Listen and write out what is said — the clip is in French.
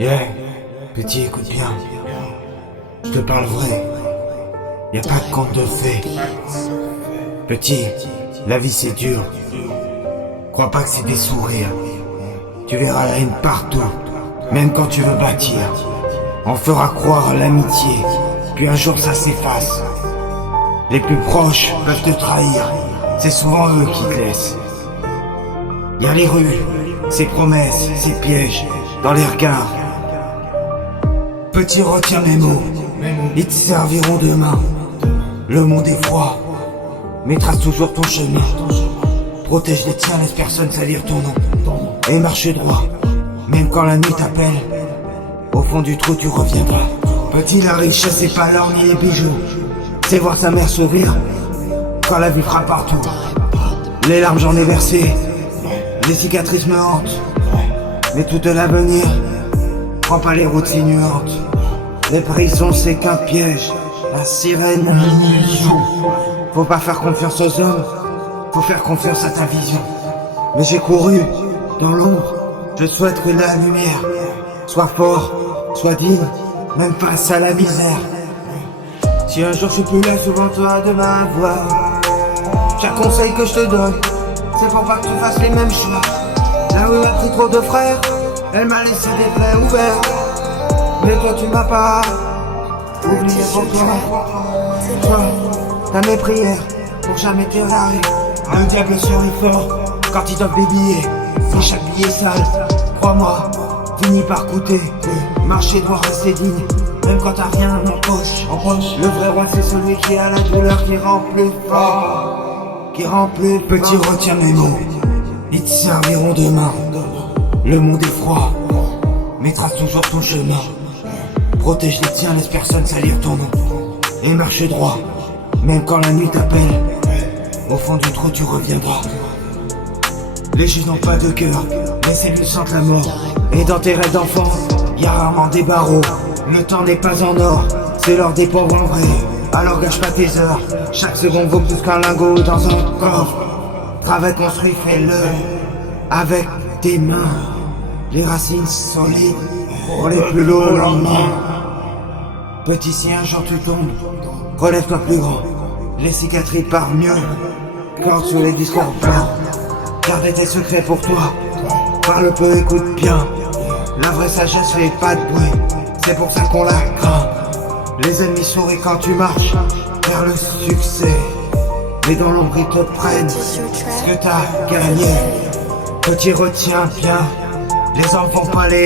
Yeah, petit, écoute bien. Je te parle vrai. Y'a pas de conte de fées. Petit, la vie c'est dur. Crois pas que c'est des sourires. Tu verras la haine partout, même quand tu veux bâtir. On fera croire à l'amitié, puis un jour ça s'efface. Les plus proches peuvent te trahir, c'est souvent eux qui te laissent. Y'a les rues, ces promesses, ces pièges, dans les regards. Petit, retiens mes mots, ils te serviront demain. Le monde est froid, mais trace toujours ton chemin. Protège les tiens, laisse personne salir ton nom. Et marche droit, même quand la nuit t'appelle. Au fond du trou tu reviendras. Petit, la richesse c'est pas l'or ni les bijoux, c'est voir sa mère sourire quand la vie frappe partout. Les larmes j'en ai versé, les cicatrices me hantent, mais tout l'avenir, prends pas les routes sinuantes. Les prisons c'est qu'un piège, la sirène une illusion. Faut pas faire confiance aux hommes, faut faire confiance à ta vision. Mais j'ai couru dans l'ombre, je souhaite que la lumière soit fort, soit digne, même face à la misère. Si un jour je suis plus là, souviens-toi de ma voix. Chaque conseil que je te donne, c'est pour pas que tu fasses les mêmes choix. Là où il a pris trop de frères, elle m'a laissé des plaies ouvertes. Mais toi tu m'as pas oublié pour toi. Toi, t'as mes prières pour jamais te râler. Le diable serait fort quand il donne des billets. Et chaque billet sale, crois-moi, finit par coûter. Marcher doit rester digne, même quand t'as rien en poche. Le vrai roi c'est celui qui a la douleur, qui rend plus fort, qui rend plus petit. Retiens mes mots, ils te serviront demain. Le monde est froid, mais trace toujours ton chemin. Protège les tiens, laisse personne salir ton nom. Et marche droit, même quand la nuit t'appelle. Au fond du trou tu reviendras. Les juges n'ont pas de cœur, les cellules sentent la mort. Et dans tes rêves d'enfant, y'a rarement des barreaux. Le temps n'est pas en or, c'est l'or des pauvres en vrai. Alors gâche pas tes heures, chaque seconde vaut plus qu'un lingot dans un coffre. Travail construit, fais-le avec tes mains. Les racines solides pour les plus lourds lendemains. Petit, si un jour tu tombes, relève-toi plus grand. Les cicatrices parlent mieux quand sur les discours pleins. Garde tes secrets pour toi, parle peu, écoute bien. La vraie sagesse fait pas de bruit, c'est pour ça qu'on la craint. Les ennemis sourient quand tu marches vers le succès, mais dans l'ombre ils te prennent ce que t'as gagné. Petit, retiens bien, les hommes vont pas les